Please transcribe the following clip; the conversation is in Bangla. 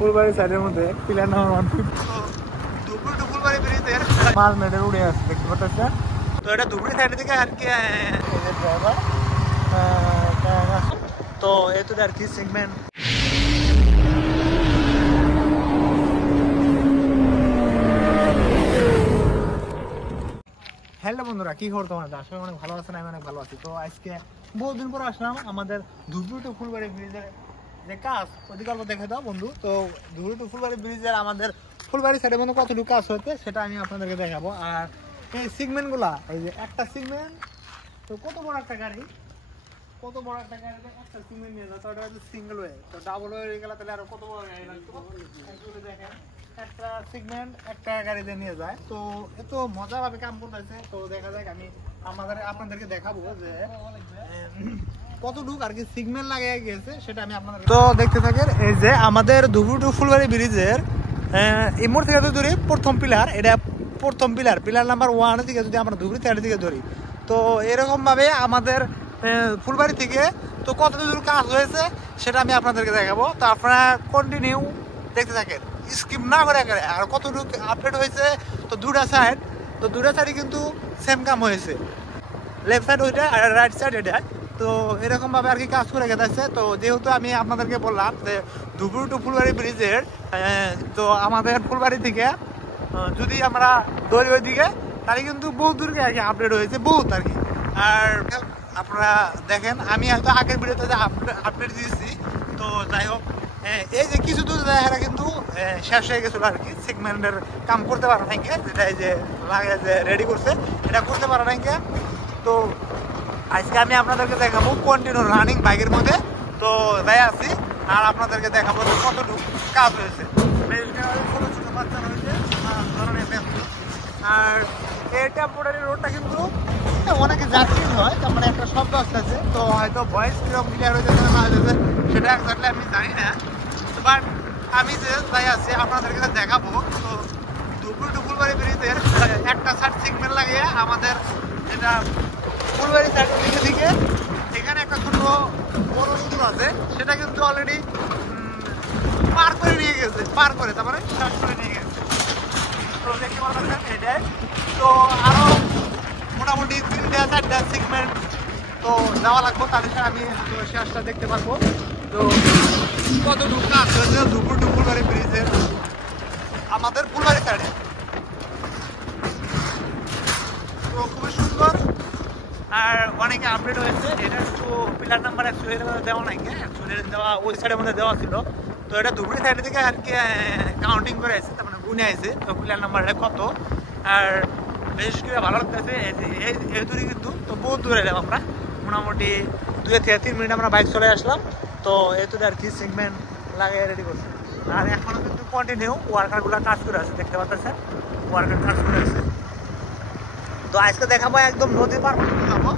ফুলবাড়ি সাইডের মধ্যে pillar number 150 Dhubri to Phulbari ব্রিজের মাল মেডে উড়ে আসছে দেখতে পাচ্ছেন। তো এটা ধুবড়ি সাইড থেকে আর কি ড্রাইভার তো এত আর কি সেগমেন্ট। হ্যালো বন্ধুরা, কি খবর তোমাদের? আসলে অনেক ভালো আছেন, আমি অনেক ভালো আছি। তো আজকে বহুদিন পর আসলাম আমাদের ধুবড়ি টু ফুলবাড়ি ব্রিজের যে কাজ ওদিকে অল্প দেখে দাও বন্ধু। তো ধুবড়ি টু ফুলবাড়ি ব্রিজের আমাদের ফুলবাড়ি সাইডের মধ্যে কতটুকু কাজ হয়েছে সেটা আমি আপনাদেরকে দেখাবো। আর এই সিগমেন্টগুলা, এই যে একটা সিগমেন্ট, তো কত বড় একটা গাড়ি, কত বড় একটা গাড়িতে একটা সিগমেন্ট নিয়ে যায়, তো এটা হচ্ছে সিঙ্গেল ওয়ে। তো ডাবল ওয়ে গেলে তাহলে আরো কত বড় গাড়ি লাগতো দেখেন। একটা সিগমেন্ট একটা গাড়িতে নিয়ে যায়, তো এত মজাভাবে কাম করতেছে। তো দেখা যাক, আমি আপনাদেরকে দেখাবো যে কতটুকু আর কি সিগন্যাল লাগিয়ে গেছে সেটা আমি আপনাদের। তো দেখতে থাকেন, এই যে আমাদের ধুবড়ি টু ফুলবাড়ি ব্রিজের এই মোড় থেকে ধরি প্রথম পিলার, এটা প্রথম পিলার নাম্বার 1 থেকে যদি আমরা ধুবড়ি সাইড থেকে ধরি, তো এরকম ভাবে আমাদের ফুলবাড়ি থেকে তো কতদূর কাজ হয়েছে সেটা আমি আপনাদেরকে দেখাবো। তো আপনারা কন্টিনিউ দেখতে থাকেন, স্কিপ না করে। আর কতটুকু আপডেট হয়েছে, তো দুটা সাইডে কিন্তু সেম কাম হয়েছে, লেফট সাইড ওইটা আর রাইট সাইড এটা। তো এরকম ভাবে আর কি কাজ করে গেছে। তো যেহেতু আমি আপনাদেরকে বললাম যে ধুবড়ি টু ফুলবাড়ি ব্রিজের, তো আমাদের ফুলবাড়ি থেকে যদি আমরা দৌড়ি ওই দিকে, তাহলে কিন্তু বহু দূরকে আর কি আপডেট হয়েছে, বহুত আর কি। আর আপনারা দেখেন, আমি হয়তো আগের ভিডিওতে যে আপডেট দিয়েছি, তো যাই হোক এই যে কিছু দূর জায়গাটা কিন্তু শেষ হয়ে গেছিলো আর কি। সেগমেন্টের কাম করতে পারে নাই, যেটা এই যে লাগে যে রেডি করছে এটা করতে পারে নাই। তো আজকে আমি আপনাদেরকে দেখাবো কন্টিনিউ রানিং বাইকের মধ্যে তো যাই আছি, আর আপনাদেরকে দেখাবো কতটুকু কাজ হয়েছে। ছোটো ছোটো বাচ্চা রয়েছে ধরনের, আর এই টেম্পোরারি রোডটা কিন্তু অনেকে যাত্রী হয়, তার মানে একটা শব্দ আসতেছে, তো হয়তো ভয়েস কিরকম ক্লিয়ার হয়েছে না হয়েছে সেটা একজাক্টলি আমি জানি না। বাট আমি যে যাই আছি আপনাদেরকে দেখাবো। তো ধুবড়ি টু ফুলবাড়ি ব্রিজের একটা সাইড সিগন্যাল লাগিয়ে আমাদের যেটা ফুলবাড়ি সাইডের দিকে এখানে একটা ছোট বড় নদী আছে, সেটা কিন্তু অলরেডি পার করে নিয়ে গেছে, তার মানে শেষ করে নিয়ে গেছে। তো দেখতে পাচ্ছেন এটাই। তো আরো মোটামুটি 3-4টা সেগমেন্ট তো যাওয়া লাগবে, তাহলে আমি শেষটা দেখতে পারবো। তো কতটুকু কাজ হয়েছে ধুবড়ি টু ফুলবাড়ি ব্রিজের আমাদের ফুলবাড়ি সাইডে, তো খুবই সুন্দর। আর অনেকে আপডেট হয়েছে, এটা একটু পিলার নাম্বার 100 দেওয়া নাই, 100 দেওয়া ওই সাইডের মধ্যে দেওয়া ছিল। তো এটা ধুবড়ি সাইড থেকে আর কি কাউন্টিং করে আছে, তার মানে গুনে আছে তো পিলার নাম্বারটা কত। আর বিশেষ করে ভালো লাগতেছে এই দূরে কিন্তু, তো বহুত দূরে এলাম আমরা, মোটামুটি 2 থেকে 3 মিনিট আমরা বাইক চলে আসলাম। তো এত আর কি সেগমেন্ট লাগিয়ে রেডি করছে। আর এখনো কিন্তু কন্টিনিউ ওয়ার্কারগুলো কাজ করে আছে, দেখতে পাচ্ছেন ওয়ার্কার কাজ করে আছে। তো আজকে দেখাবো একদম নদী পার যাবো।